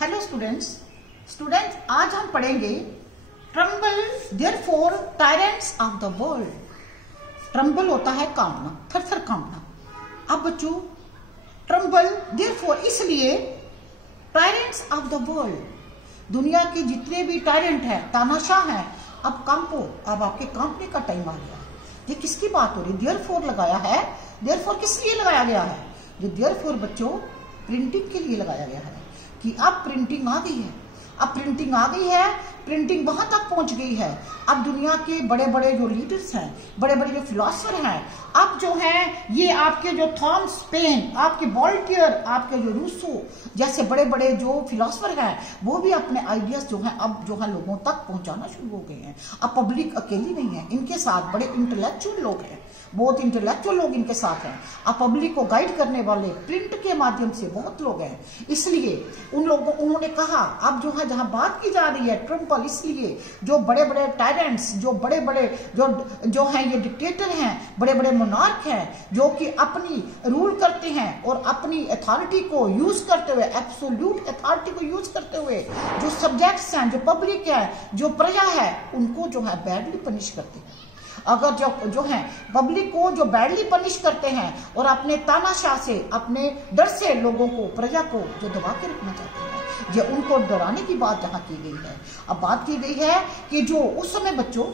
Hello students आज हम पढ़ेंगे tremble therefore tyrants of the world. Tremble होता है कांपना, थर-थर कांपना। अब बच्चों ट्रम्बल देयरफॉर इसलिए टायरेंट्स ऑफ द वर्ल्ड, दुनिया के जितने भी टायरेंट हैं, तानाशाह हैं, अब कांपो, अब आपके कांपने का टाइम आ गया। ये किसकी बात हो रही है? देयरफॉर लगाया है। देयरफॉर किस लिए लगाया गया है? ये देयरफॉर बच्चों प्रिंटिंग के लिए लगाया गया है कि अब प्रिंटिंग आ गई है। अब प्रिंटिंग आ गई है, प्रिंटिंग वहां तक पहुंच गई है। अब दुनिया के बड़े बड़े जो लीडर्स हैं, बड़े बड़े जो फिलोसफर हैं, अब जो हैं ये आपके जो थॉमस पेन, आपके वॉल्टियर, आपके जो रूसो जैसे बड़े बड़े जो फिलोसफर हैं, वो भी अपने आइडियाज जो हैं अब जो है लोगों तक पहुंचाना शुरू हो गए हैं। अब पब्लिक अकेली नहीं है, इनके साथ बड़े इंटेलेक्चुअल लोग हैं, बहुत इंटेलेक्चुअल लोग इनके साथ हैं। अब पब्लिक को गाइड करने वाले प्रिंट के माध्यम से बहुत लोग हैं। इसलिए उन्होंने कहा अब जो है जहां बात की जा रही है ट्रम्पल, इसलिए जो बड़े बड़े टायरेंट्स, जो बड़े बड़े जो हैं ये डिक्टेटर हैं, बड़े बड़े मोनार्क हैं, जो कि अपनी रूल करते हैं और अपनी अथॉरिटी को यूज करते हुए, एब्सोल्यूट अथॉरिटी को यूज करते हुए जो सब्जेक्ट्स हैं, जो पब्लिक है, जो प्रजा है, उनको जो है बैडली पनिश करते हैं। अगर जो है पब्लिक को जो बैडली पनिश करते हैं और अपने तानाशाह से, अपने डर से लोगों को, प्रजा को जो दबा के रखना चाहते हैं, ये उनको डराने की बात यहाँ की गई है। अब बात की गई है कि जो उस समय बच्चों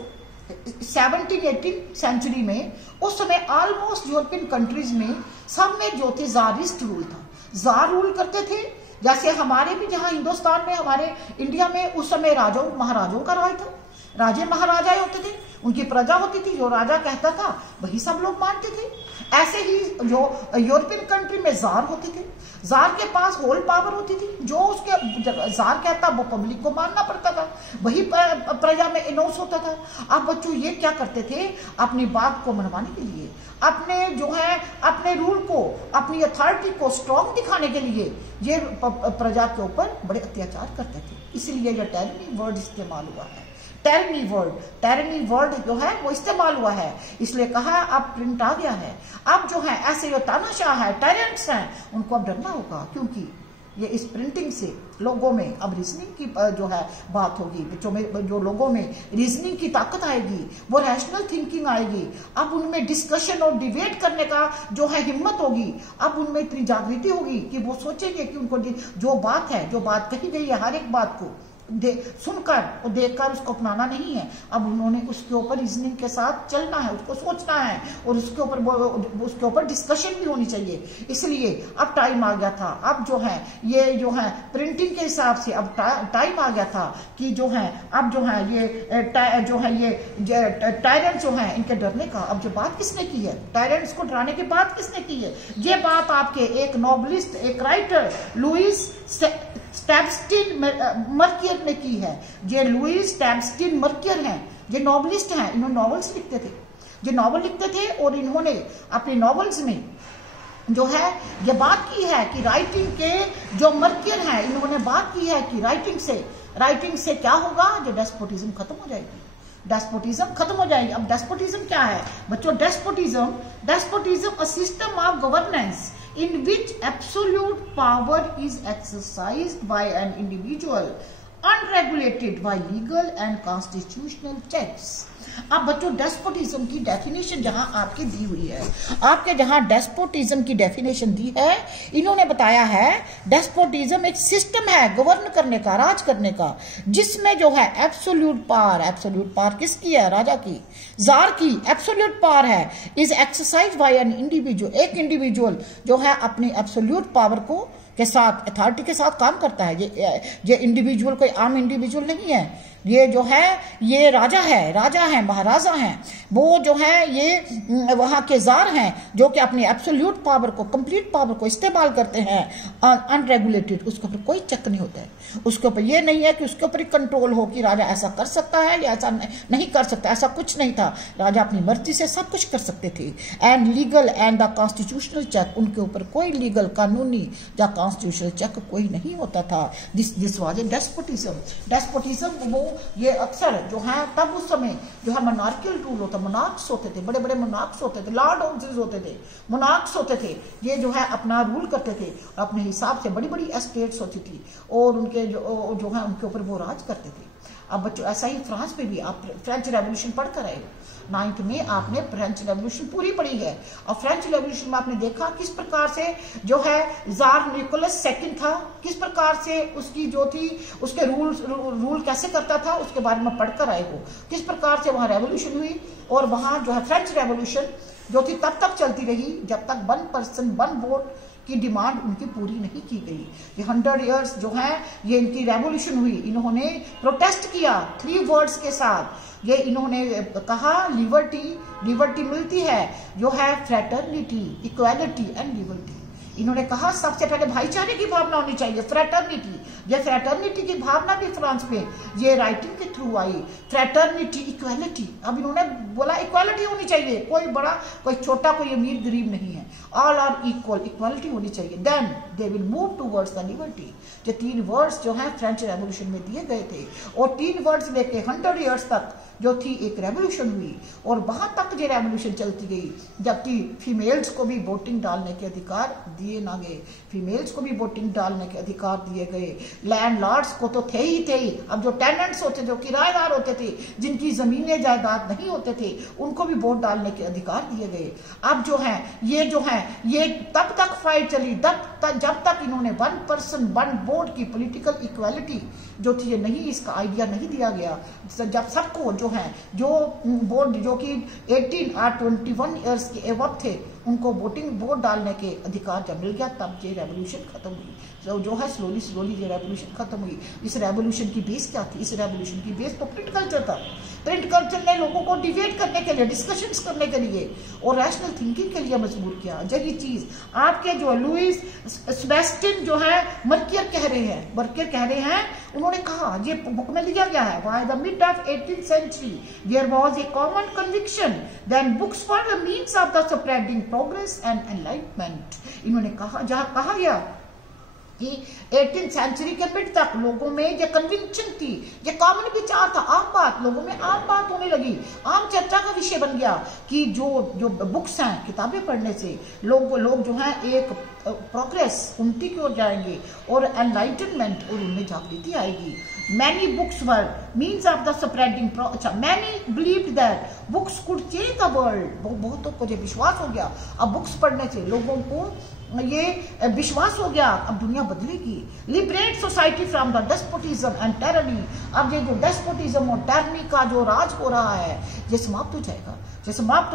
17-18 सेंचुरी में, उस समय ऑलमोस्ट यूरोपियन कंट्रीज में सब में जो थे ज़ारिस्ट रूल था। ज़ार रूल करते थे, जैसे हमारे भी जहाँ हिंदुस्तान में, हमारे इंडिया में उस समय राजाओं महाराजों का राज था। राजे महाराजा होते थे, उनकी प्रजा होती थी, जो राजा कहता था वही सब लोग मानते थे। ऐसे ही जो यूरोपियन कंट्री में जार होते थे, जार के पास होल पावर होती थी, जो उसके जार कहता वो पब्लिक को मानना पड़ता था, वही प्रजा में इनोस होता था। अब बच्चों ये क्या करते थे? अपनी बात को मनवाने के लिए, अपने जो है अपने रूल को, अपनी अथॉरिटी को स्ट्रॉन्ग दिखाने के लिए ये प्रजा के ऊपर बड़े अत्याचार करते थे। इसलिए यह टेरनी वर्ड इस्तेमाल हुआ है। टेरनी वर्ड जो है वो इस्तेमाल हुआ है, इसलिए कहा अब प्रिंट आ गया है। अब जो है ऐसे जो तानाशाह है, टायरेंट्स हैं, उनको अब डरना होगा, क्योंकि ये इस प्रिंटिंग से लोगों में अब रीजनिंग की जो है बात होगी। बच्चों में जो लोगों में रीजनिंग की ताकत आएगी, वो रैशनल थिंकिंग आएगी। अब उनमें डिस्कशन और डिबेट करने का जो है हिम्मत होगी। अब उनमें इतनी जागृति होगी कि वो सोचेंगे कि उनको जो बात है, जो बात कही गई है, हर एक बात को सुनकर और देखकर उसको अपनाना नहीं है। अब उन्होंने उसके ऊपर रीजनिंग के साथ चलना है, उसको सोचना है, और उसके ऊपर डिस्कशन भी होनी चाहिए। इसलिए अब टाइम आ गया था। अब जो है ये जो है प्रिंटिंग के हिसाब से अब टाइम आ गया था कि जो है अब जो है ये टायरेंट्स जो है इनके डरने का। अब जो बात किसने की है? टायरेंट्स को डराने की बात किसने की है? ये बात आपके एक नॉवलिस्ट, एक राइटर लुईस स्टैब्स्टीन मर्कियर ने की है। ये लुईस स्टैब्स्टीन मर्कियर हैं, ये नॉवलिस्ट हैं, इन्होंने नॉवेल्स लिखते थे, ये नॉवल लिखते थे, और इन्होंने अपने नॉवेल्स में जो है ये बात की है कि राइटिंग के जो मर्कियर हैं, इन्होंने बात की है कि राइटिंग से क्या होगा? जो डेस्पोटिज्म खत्म हो जाएगी, डेस्पोटिज्म खत्म हो जाएगी। अब डेस्पोटिज्म क्या है बच्चों? Despotism a system of governance in which absolute power is exercised by an individual unregulated by legal and constitutional checks। अब बच्चों डेस्पोटिज्म की डेफिनेशन जहां आपके दी हुई है, आपके जहां डेस्पोटिज्म की डेफिनेशन दी है, इन्होंने बताया है डेस्पोटिज्म एक सिस्टम है गवर्न करने का, राज करने का, जिसमें जो है एब्सोल्यूट पावर किसकी है? राजा की, जार की एब्सोल्यूट पावर है, is exercise by an individual, एक इंडिविजुअल जो है अपनी एब्सोल्यूट पावर को के साथ, अथॉरिटी के साथ काम करता है। ये इंडिविजुअल कोई आम इंडिविजुअल नहीं है, ये जो है ये राजा है, महाराजा हैं, वो जो है ये वहां के जार हैं, जो कि अपनी एब्सोल्यूट पावर को, कंप्लीट पावर को इस्तेमाल करते हैं अनरेगुलेटेड। उसके ऊपर कोई चेक नहीं होता है, उसके ऊपर ये नहीं है कि उसके ऊपर कंट्रोल हो कि राजा ऐसा कर सकता है या ऐसा नहीं कर सकता, ऐसा कुछ नहीं था। राजा अपनी मर्जी से सब कुछ कर सकते थे। And legal and the constitutional check, उनके ऊपर कोई लीगल, कानूनी या कॉन्स्टिट्यूशनल चेक कोई नहीं होता था। This was a despotism. वो ये अक्सर जो है तब उस समय जो है मोनार्कियल रूल होता, मोनार्क्स होते थे, बड़े बड़े मोनार्क्स होते थे, लॉर्ड हाउसेस होते थे, मोनार्क्स होते थे, ये जो है अपना रूल करते थे अपने हिसाब से, बड़ी बड़ी एस्टेट्स होती थी और उनके जो है उनके ऊपर वो राज करते थे। अब बच्चों ऐसा ही फ्रांस में भी आप फ्रेंच रेवोल्यूशन पढ़ कर आए हो, 9th में आपने फ्रेंच रेवोल्यूशन पूरी पढ़ी है। और फ्रेंच रेवोल्यूशन में आपने देखा किस प्रकार से जो है जार निकोलस सेकंड था, किस प्रकार से उसकी जो थी उसके रूल कैसे करता था, उसके बारे में पढ़कर आए हो, किस प्रकार से वहां रेवोल्यूशन हुई। और वहां जो है फ्रेंच रेवोल्यूशन जो थी तब तक चलती रही जब तक 1 पर्सन 1 वोट की डिमांड उनकी पूरी नहीं की गई। ये 100 इयर्स जो है ये इनकी रेवोल्यूशन हुई, इन्होंने प्रोटेस्ट किया 3 वर्ड्स के साथ। ये इन्होंने कहा लिबर्टी मिलती है जो है फ्रेटर्निटी, इक्वालिटी एंड लिबर्टी। इन्होंने कहा सबसे पहले भाईचारे की भावना होनी चाहिए, फ्रेटर्निटी। ये फ्रेटर्निटी की भावना भी फ्रांस में ये राइटिंग के थ्रू आई, फ्रेटर्निटी, इक्वालिटी। अब इन्होंने बोला इक्वालिटी होनी चाहिए, कोई बड़ा कोई छोटा कोई अमीर गरीब नहीं है, ऑल आर इक्वल, इक्वालिटी होनी चाहिए। Then they will move towards the liberty. ये 3 वर्ड्स जो है फ्रेंच रेवोल्यूशन में दिए गए थे और 3 वर्ड्स लेके 100 इयर्स तक जो थी एक रेवोल्यूशन हुई और वहां तक ये रेवोल्यूशन चलती गई जबकि फीमेल्स को भी वोटिंग डालने के अधिकार दिए ना गए, फीमेल्स को भी वोटिंग डालने के अधिकार दिए गए। लैंडलॉर्ड्स को तो थे ही, अब जो टेनेंट्स होते, जो किराएदार होते थे, जिनकी जमीनें जायदाद नहीं होते थे, उनको भी वोट डालने के अधिकार दिए गए। अब जो है ये तब तक फाइट चली जब तक इन्होंने 1 पर्सन 1 वोट की पॉलिटिकल इक्वालिटी जो थी ये नहीं, इसका आइडिया नहीं दिया गया। जब सबको जो वोट जो कि 18 और 21 इयर्स के एवब थे उनको वोट डालने के अधिकार जब मिल गया तब ये रेवोल्यूशन खत्म हुई। जो है स्लोली ये रेवोल्यूशन खत्म हुई। इस रेवोल्यूशन की बेस क्या थी? इस रेवोल्यूशन की बेस तो प्रिंट कल्चर था। प्रिंट कल्चर ने लोगों को डिबेट करने के लिए, डिस्कशंस करने के लिए और रैशनल थिंकिंग के लिए मजबूर किया। यही चीज आपके जो लुइस सेबेस्टियन जो है मर्कियर कह रहे हैं, उन्होंने कहा, ये बुक में लिया गया है, by the mid of 18th century there was a common conviction then books were the means of the spreading progress and enlightenment। इन्होंने कहा, जहां कहा गया कि 18th सेंचुरी के मिड तक लोगों में ये कन्विक्शन थी, ये कॉमन विचार था, आम बात, लोगों में आम बात होने लगी, आम चर्चा का विषय बन गया कि जो बुक्स हैं, किताबें पढ़ने से लोग जो हैं एक प्रोग्रेस, उन्नति की ओर जाएंगे और एनलाइटनमेंट और उनमें जागृति आएगी। Many books were means of the spreading अच्छा, many believed that books could change the world। बहुतों को ये विश्वास हो गया अब बुक्स पढ़ने से लोगों को ये विश्वास हो गया अब दुनिया बदलेगी। Liberate society from the despotism and tyranny. अब ये जो डेस्पोटिज्म और टायरनी का जो राज हो रहा है ये समाप्त हो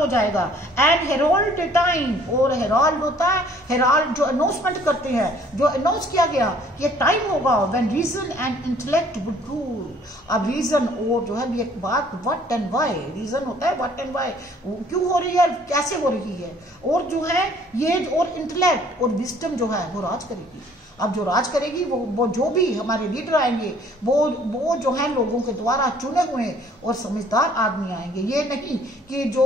जाएगा। एंड हेरोल्ड टाइम, और हेराल्ड होता है, हेराल्ड जो अनाउंसमेंट करते हैं, जो अनाउंस किया गया ये टाइम होगा when reason and intellect would rule. अब रीजन और जो है एक बात, व्हाट एंड व्हाई, रीजन होता है व्हाट एंड व्हाई, क्यों हो रही है, कैसे हो रही है, और जो है ये और इंटेलेक्ट और विजडम जो है वो राज करेगी। अब जो राज करेगी वो जो भी हमारे लीडर आएंगे वो जो है लोगों के द्वारा चुने हुए और समझदार आदमी आएंगे। ये नहीं कि जो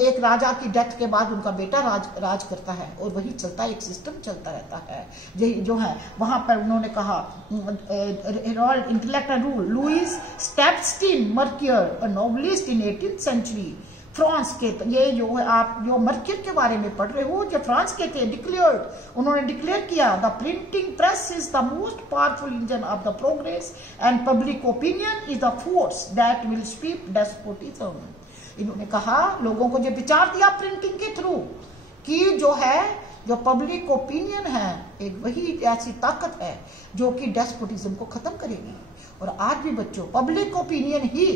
एक राजा की डेथ के बाद उनका बेटा राज करता है और वही चलता है, एक सिस्टम चलता रहता है। यही जो है वहां पर उन्होंने कहा intellect and rule. Louis Sebastien Mercier, a novelist in 18th century, France के, ये जो है आप जो मर्कियर के बारे में पढ़ रहे हो, जो फ्रांस के थे, उन्होंने डिक्लेयर किया, the printing press is the most powerful engine of the progress and public opinion is the force that will sweep despotism. इन्होंने कहा, लोगों को जो विचार दिया प्रिंटिंग के थ्रू कि जो पब्लिक ओपिनियन है एक वही ऐसी ताकत है जो कि डेस्पोटिज्म को खत्म करेगी। और आज भी बच्चों पब्लिक ओपिनियन ही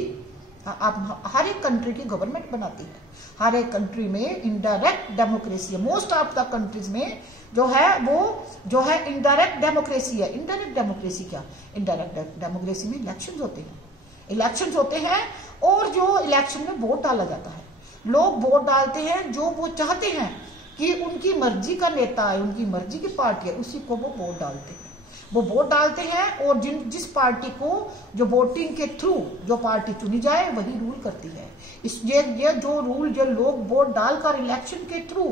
आप हर एक कंट्री की गवर्नमेंट बनाती है। हर एक कंट्री में इनडायरेक्ट डेमोक्रेसी है। मोस्ट ऑफ द कंट्रीज में जो है वो जो है इनडायरेक्ट डेमोक्रेसी है। इनडायरेक्ट डेमोक्रेसी क्या? इनडायरेक्ट डेमोक्रेसी में इलेक्शंस होते हैं और जो इलेक्शन में वोट डाला जाता है, लोग वोट डालते हैं जो वो चाहते हैं कि उनकी मर्जी का नेता है, उनकी मर्जी की पार्टी है, उसी को वो वोट डालते हैं। वो वोट डालते हैं और जिस पार्टी को जो वोटिंग के थ्रू जो पार्टी चुनी जाए वही रूल करती है। इसलिए ये जो रूल जो लोग वोट डालकर इलेक्शन के थ्रू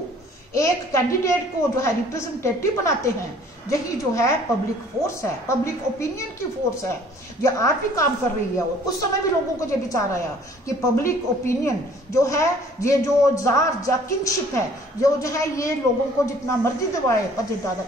एक कैंडिडेट को जो है रिप्रेजेंटेटिव बनाते हैं, यही जो है पब्लिक फोर्स है, पब्लिक ओपिनियन की फोर्स है। ये आज भी काम कर रही है। और उस समय भी लोगों को ये विचार आया कि पब्लिक ओपिनियन जो है, ये जो जार या किंगशिप है, जो है ये लोगों को जितना मर्जी दबाए पर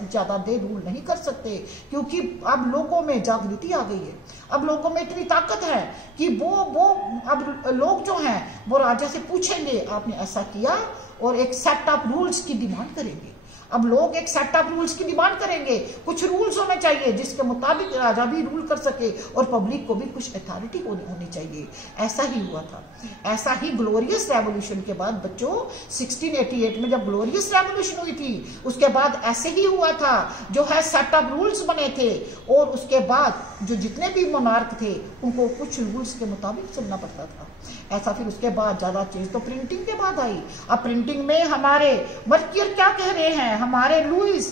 ज्यादा देर रूल नहीं कर सकते, क्योंकि अब लोगों में जागृति आ गई है। अब लोगों में इतनी ताकत है कि वो अब लोग जो हैं वो राजा से पूछेंगे आपने ऐसा किया, और एक सेट ऑफ रूल्स की डिमांड करेंगे। अब लोग एक सेट ऑफ रूल्स की डिमांड करेंगे, कुछ रूल्स होने चाहिए जिसके मुताबिक राजा भी रूल कर सके और पब्लिक को भी कुछ अथॉरिटी होनी चाहिए। ऐसा ही हुआ था। ऐसा ही ग्लोरियस रेवोल्यूशन के बाद बच्चों 1688 में जब ग्लोरियस रेवोल्यूशन हुई थी, उसके बाद ऐसे ही हुआ था, जो है सेट ऑफ रूल्स बने थे, और उसके बाद जो जितने भी मोनार्क थे उनको कुछ रूल्स के मुताबिक चलना पड़ता था। ऐसा फिर उसके बाद ज्यादा चीज तो प्रिंटिंग के बाद आई। अब प्रिंटिंग में हमारे मर्क्यूर क्या कह रहे हैं, हमारे लुईस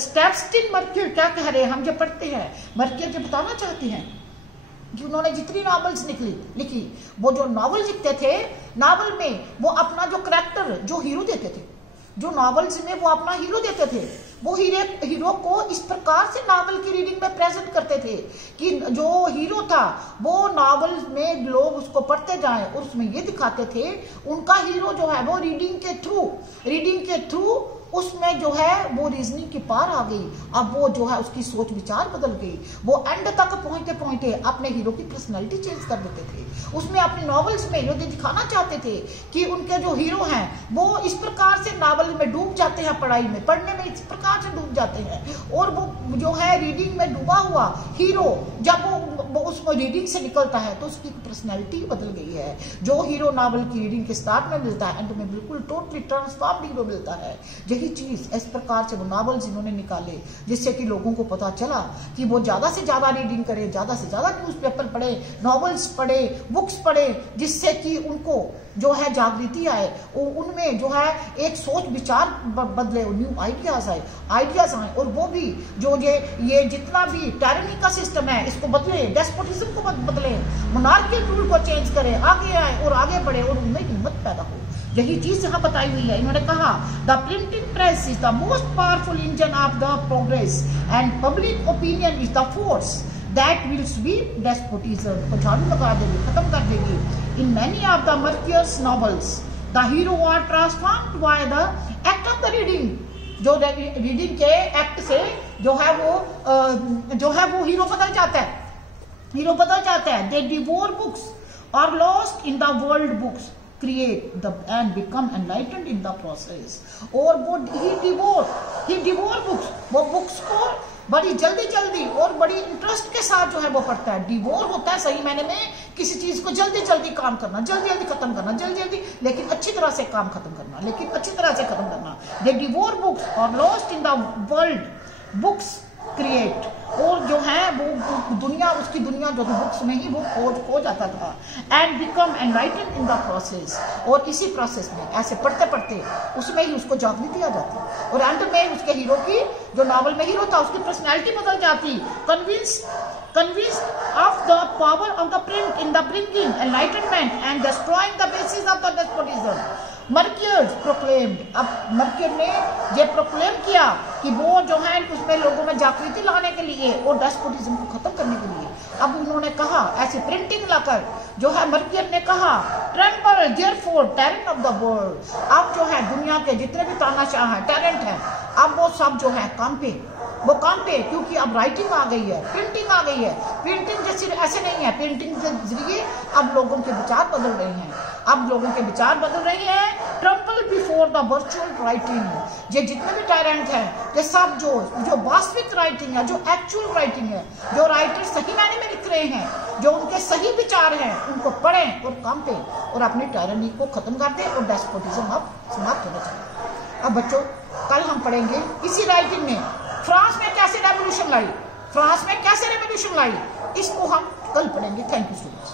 स्टेप्स्टिन मर्क्यूर क्या कह रहे हैं, हम जब पढ़ते हैं मर्क्यूर जो बताना चाहते हैं कि उन्होंने जितनी नॉवेल्स लिखी, वो जो नॉवेल लिखते थे, नॉवेल में वो अपना जो करेक्टर, जो हीरो देते थे, जो नॉवेल्स में वो अपना हीरो देते थे, वो हीरो को इस प्रकार से नॉवेल की रीडिंग में प्रेजेंट करते थे कि जो हीरो था वो नॉवेल में लोग उसको पढ़ते जाएं, और उसमें ये दिखाते थे उनका हीरो जो है वो रीडिंग के थ्रू उसमें जो है वो रीजनिंग की पार आ गई। अब वो जो है उसकी सोच विचार बदल गई। वो एंड तक पहुंचते अपने हीरो की पर्सनैलिटी चेंज कर देते थे। उसमें अपनी नॉवेल्स में जो दिखाना चाहते थे कि उनके जो हीरो हैं वो इस प्रकार से नॉवेल में डूब जाते हैं, पढ़ने में इस प्रकार से डूब जाते हैं, और वो जो है रीडिंग में डूबा हुआ हीरो जब वो उसमें रीडिंग से निकलता है तो उसकी पर्सनैलिटी बदल गई है। जो हीरो नॉवेल की रीडिंग के स्टार्ट में मिलता है, एंड में बिल्कुल टोटली ट्रांसफॉर्म्ड हीरो मिलता है। यही चीज इस प्रकार से वो नॉवेल्स इन्होंने निकाले, जिससे कि लोगों को पता चला कि वो ज्यादा से ज्यादा रीडिंग करे, ज्यादा से ज्यादा न्यूज़पेपर पढ़े, नॉवेल्स पढ़े, बुक्स पढ़े, जिससे कि उनको जो है जागृति आए, उनमें जो है एक सोच विचार बदले, न्यू आइडियाज आए, और वो भी जो ये जितना भी टायरनी का सिस्टम है इसको बदले, डेस्पोटिज्म को बदले, मोनार्कियल रूल को चेंज करे, आगे आए और आगे बढ़े, और उनमें हिम्मत पैदा हो। यही चीज यहाँ बताई हुई है। इन्होंने कहा the printing press is the most powerful engine of the progress and public opinion is the force that will be despotism. तो झाड़ू लगा देगी, खत्म कर देगी। In many of the Mercier's novels the hero are transformed by the act of the reading. जो reading के act से जो है वो हीरो बदल जाता है। दे डिवोर बुक्स और lost in the world books create and become enlightened in the process। और वो he devour books, वो बुक्स को बड़ी जल्दी और बड़ी इंटरेस्ट के साथ जो है वो पढ़ता है। डिवोर होता है सही मायने में किसी चीज को जल्दी काम करना, जल्दी खत्म करना, लेकिन अच्छी तरह से काम खत्म करना, दे डिवोर बुक्स और lost in the world books create. और जो है वो उसकी दुनिया जो बुक्स में ही वो खो जाता था। And become enlightened in the process, और इसी प्रोसेस में ऐसे पढ़ते उसमें ही उसको जागृति आ जाती, और एंड में उसके हीरो की, जो नॉवल में हीरो था, उसकी पर्सनैलिटी बदल जाती। Convince of the power of the print in the bringing enlightenment and destroying the basis of the despotism. Mercure proclaimed, अब मर्क्यूर ने ये प्रोक्लेम किया कि वो जो है उसमें लोगों में जागृति लाने के लिए और डेस्पोटिज्म को खत्म करने के लिए, अब उन्होंने कहा ऐसी प्रिंटिंग लाकर जो है मर्क्यूर ने कहा tremble therefore talent of the world. अब जो है दुनिया के जितने भी तानाशाह हैं, टैलेंट है, अब वो सब जो है काम पे, क्योंकि अब राइटिंग आ गई है, प्रिंटिंग आ गई है। प्रिंटिंग जैसे ऐसे नहीं है, प्रिंटिंग के जरिए अब लोगों के विचार बदल रहे हैं। Trample before the virtual writing. ये जितने भी टैलेंट हैं, ये सब जो वास्तविक राइटिंग है, जो एक्चुअल राइटिंग है, जो राइटर सही मायने में लिख रहे हैं, जो उनके सही विचार हैं, उनको पढ़ें और काम पे और अपनी टायरनी को खत्म कर दें, और डेस्पोटिज्म अब समाप्त होना चाहिए। अब बच्चों कल हम पढ़ेंगे इसी राइटिंग में फ्रांस में कैसे रेवोल्यूशन लाई, इसको हम कल पढ़ेंगे। Thank you students.